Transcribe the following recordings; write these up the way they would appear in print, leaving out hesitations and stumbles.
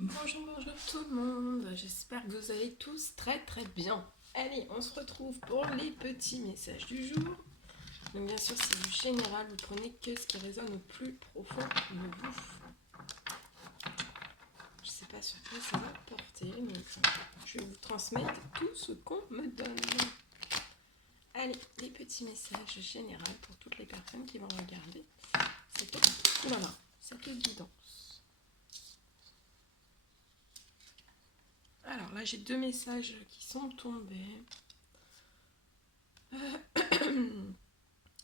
Bonjour, bonjour tout le monde, j'espère que vous allez tous très très bien. Allez, on se retrouve pour les petits messages du jour. Donc bien sûr c'est du général, vous prenez que ce qui résonne au plus profond de vous. Je sais pas sur quoi ça va porter, mais je vais vous transmettre tout ce qu'on me donne. Allez, les petits messages généraux pour toutes les personnes qui vont regarder cette guidance. Alors là j'ai deux messages qui sont tombés.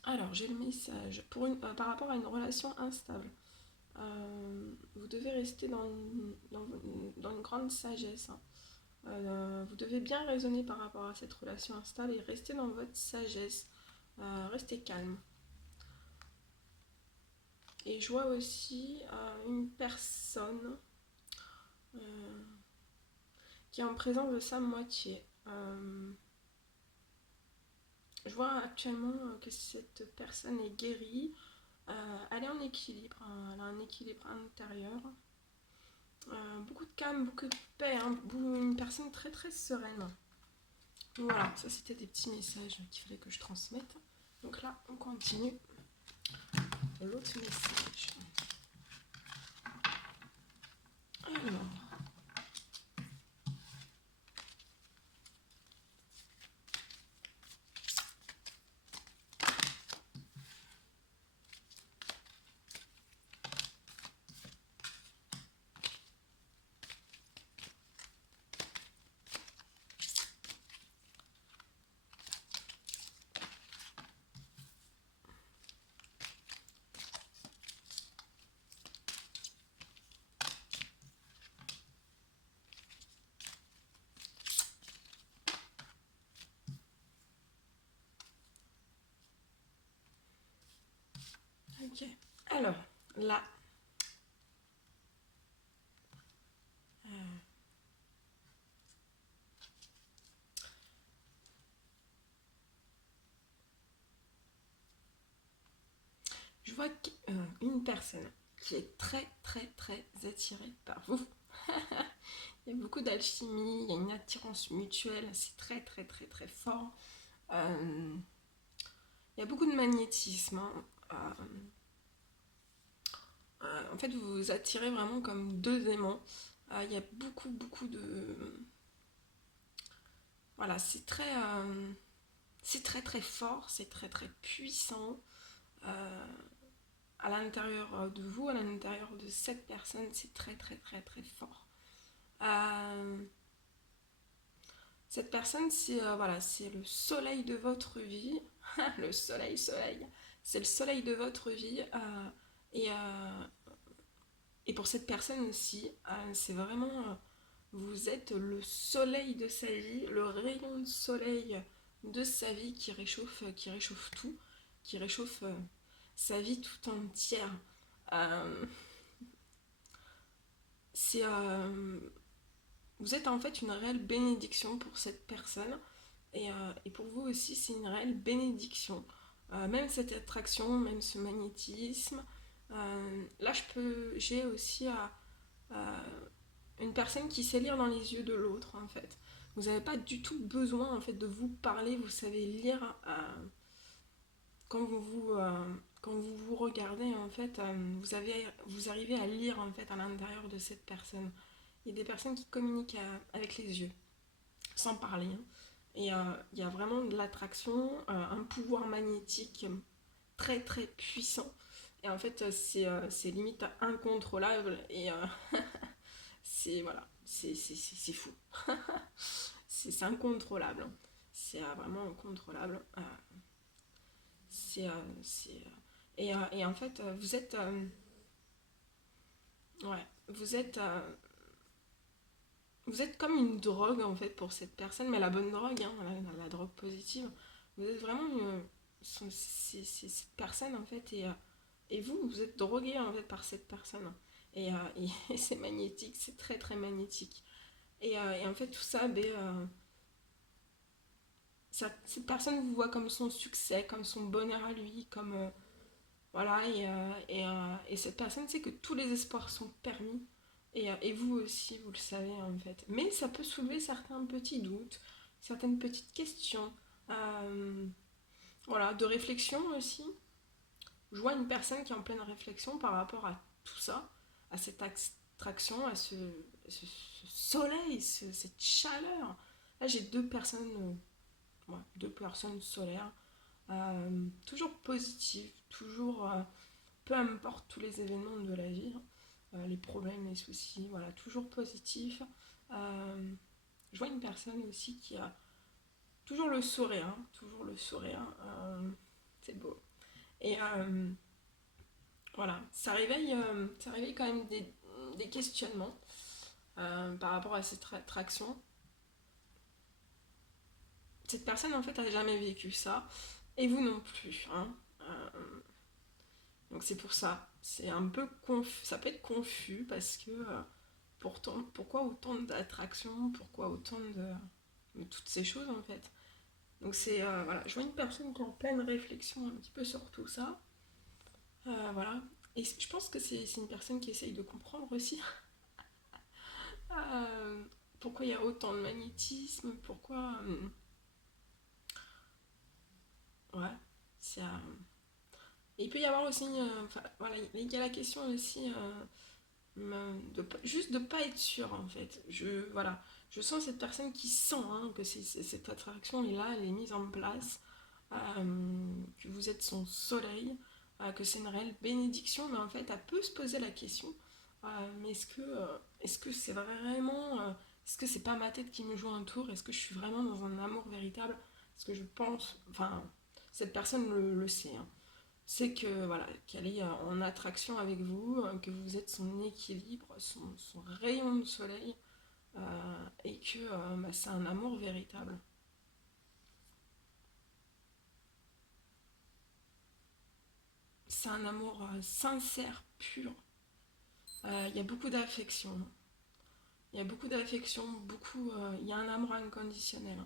Alors, j'ai le message par rapport à une relation instable. Vous devez rester dans une grande sagesse, hein. Vous devez bien raisonner par rapport à cette relation instable et rester dans votre sagesse. Restez calme. Et je vois aussi une personne euh, qui est en présence de sa moitié. Je vois actuellement que cette personne est guérie. Elle est en équilibre, hein, elle a un équilibre intérieur. Beaucoup de calme, beaucoup de paix, hein, une personne très très sereine. Voilà, ça c'était des petits messages qu'il fallait que je transmette. Donc là, on continue. L'autre message. Alors, ok. Alors, là, euh, je vois une personne qui est très très très attirée par vous. Il y a beaucoup d'alchimie, il y a une attirance mutuelle, c'est très très très très fort. Euh, il y a beaucoup de magnétisme, hein. En fait, vous vous attirez vraiment comme deux aimants. Il y a beaucoup, beaucoup de... Voilà, c'est très, très fort, c'est très, très puissant. Euh, à l'intérieur de vous, à l'intérieur de cette personne, c'est très, très, très, très fort. Euh, cette personne, c'est le soleil de votre vie. Le soleil, soleil. C'est le soleil de votre vie. Et, euh, et pour cette personne aussi, c'est vraiment vous êtes le soleil de sa vie, le rayon de soleil de sa vie qui réchauffe tout, qui réchauffe sa vie tout entière. Euh, c'est, vous êtes en fait une réelle bénédiction pour cette personne et pour vous aussi c'est une réelle bénédiction. Même cette attraction, même ce magnétisme. Là j'ai aussi à une personne qui sait lire dans les yeux de l'autre en fait. Vous n'avez pas du tout besoin en fait de vous parler, vous savez lire quand quand vous vous regardez en fait, vous arrivez à lire en fait à l'intérieur de cette personne. Il y a des personnes qui communiquent avec les yeux, sans parler, hein. Et il y a vraiment de l'attraction, un pouvoir magnétique très très puissant. Et en fait, c'est limite incontrôlable et c'est voilà, c'est fou. C'est incontrôlable, hein. C'est vraiment incontrôlable. C'est, et en fait, ouais, vous êtes comme une drogue en fait pour cette personne, mais la bonne drogue, hein, la drogue positive. Vous êtes vraiment c'est cette personne en fait, et vous êtes drogué en fait par cette personne. Et c'est magnétique, c'est très très magnétique. Et en fait, tout ça, cette personne vous voit comme son succès, comme son bonheur à lui, comme voilà, et cette personne sait que tous les espoirs sont permis Et vous aussi, vous le savez en fait. Mais ça peut soulever certains petits doutes, certaines petites questions, euh, voilà, de réflexion aussi. Je vois une personne qui est en pleine réflexion par rapport à tout ça, à cette attraction, à ce soleil, cette chaleur. Là, j'ai ouais, deux personnes solaires, toujours positives, toujours, peu importe tous les événements de la vie, les problèmes, les soucis, voilà, toujours positifs. Euh, je vois une personne aussi qui a toujours le sourire, c'est beau. Et voilà, ça réveille quand même des questionnements par rapport à cette attraction. Cette personne en fait a jamais vécu ça, et vous non plus, hein. Donc c'est pour ça, c'est un peu ça peut être confus parce que pourquoi autant d'attractions, pourquoi autant de toutes ces choses en fait. Donc c'est voilà, je vois une personne qui est en pleine réflexion un petit peu sur tout ça. Voilà. Et je pense que c'est une personne qui essaye de comprendre aussi euh, pourquoi il y a autant de magnétisme, pourquoi. Ouais. C'est, et il peut y avoir aussi. Enfin, voilà, il y a la question aussi juste de pas être sûr en fait. Voilà, je sens cette personne qui sent que cette attraction est là, elle est mise en place, que vous êtes son soleil, que c'est une réelle bénédiction, mais en fait, elle peut se poser la question, mais est-ce que c'est vraiment, est-ce que c'est pas ma tête qui me joue un tour? Est-ce que je suis vraiment dans un amour véritable? Est-ce que je pense, enfin, cette personne le sait, hein, c'est que voilà, qu'elle est en attraction avec vous, que vous êtes son équilibre, son rayon de soleil, et que bah, c'est un amour véritable. C'est un amour sincère, pur. Il y a beaucoup d'affection. Il y a beaucoup d'affection, il y a un amour inconditionnel.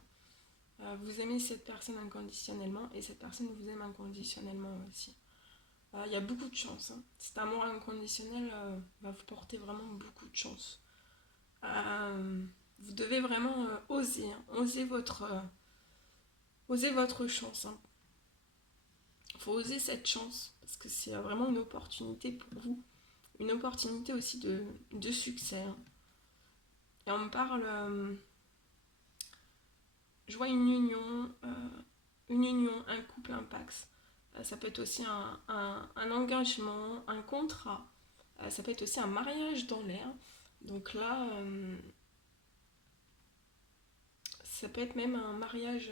Vous aimez cette personne inconditionnellement et cette personne vous aime inconditionnellement aussi. Il y a beaucoup de chance, hein. Cet amour inconditionnel va vous porter vraiment beaucoup de chance. Vous devez vraiment oser, hein, oser votre chance, hein. Il faut oser cette chance parce que c'est vraiment une opportunité pour vous, une opportunité aussi de succès, hein. Et on me parle, je vois une union, un couple, un pax. Ça peut être aussi un engagement, un contrat. Ça peut être aussi un mariage dans l'air. Donc là, ça peut être même un mariage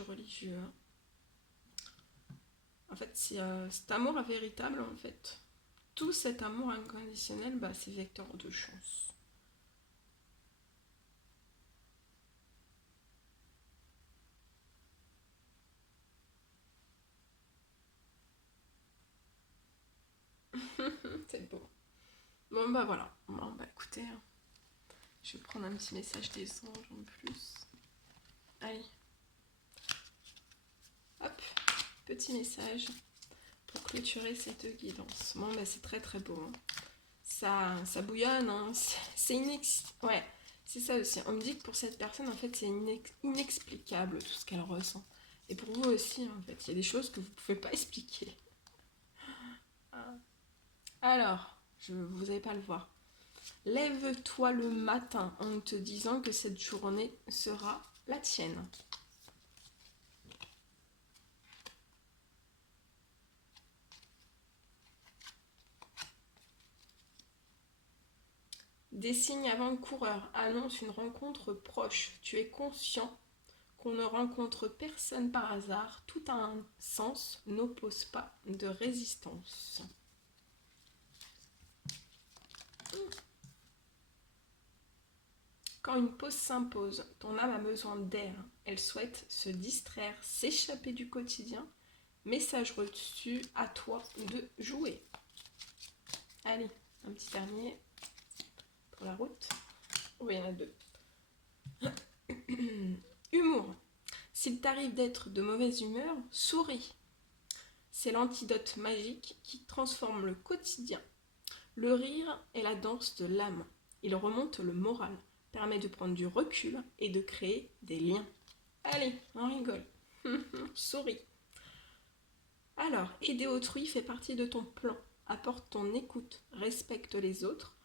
religieux, hein. En fait, c'est cet amour véritable, en fait. Tout cet amour inconditionnel, bah, c'est vecteur de chance. C'est beau. Bon, bah voilà. Bon, bah écoutez, hein, je vais prendre un petit message des anges en plus. Allez, hop, petit message pour clôturer cette guidance. Bon, bah c'est très très beau, hein. Ça bouillonne, hein. Ouais, c'est ça aussi. On me dit que pour cette personne, en fait, c'est inexplicable tout ce qu'elle ressent. Et pour vous aussi, en fait, il y a des choses que vous ne pouvez pas expliquer. Alors, vous n'allez pas le voir. Lève-toi le matin en te disant que cette journée sera la tienne. Des signes avant-coureurs annoncent une rencontre proche. Tu es conscient qu'on ne rencontre personne par hasard. Tout a un sens, n'oppose pas de résistance. Quand une pause s'impose, ton âme a besoin d'air. Elle souhaite se distraire, s'échapper du quotidien. Message reçu, à toi de jouer. Allez, un petit dernier pour la route. Oui, il y en a deux. Humour. S'il t'arrive d'être de mauvaise humeur, souris. C'est l'antidote magique qui transforme le quotidien. Le rire est la danse de l'âme. Il remonte le moral, permet de prendre du recul et de créer des liens. Allez, on rigole. Souris. Alors, aider autrui fait partie de ton plan. Apporte ton écoute, respecte les autres,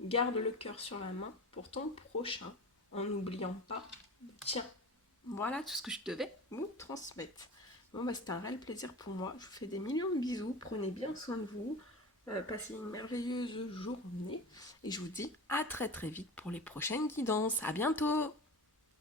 garde le cœur sur la main pour ton prochain, en n'oubliant pas le tien. Voilà tout ce que je devais vous transmettre. Bon, bah, c'était un réel plaisir pour moi. Je vous fais des millions de bisous. Prenez bien soin de vous. Passez une merveilleuse journée. Et je vous dis à très très vite pour les prochaines guidances. À bientôt!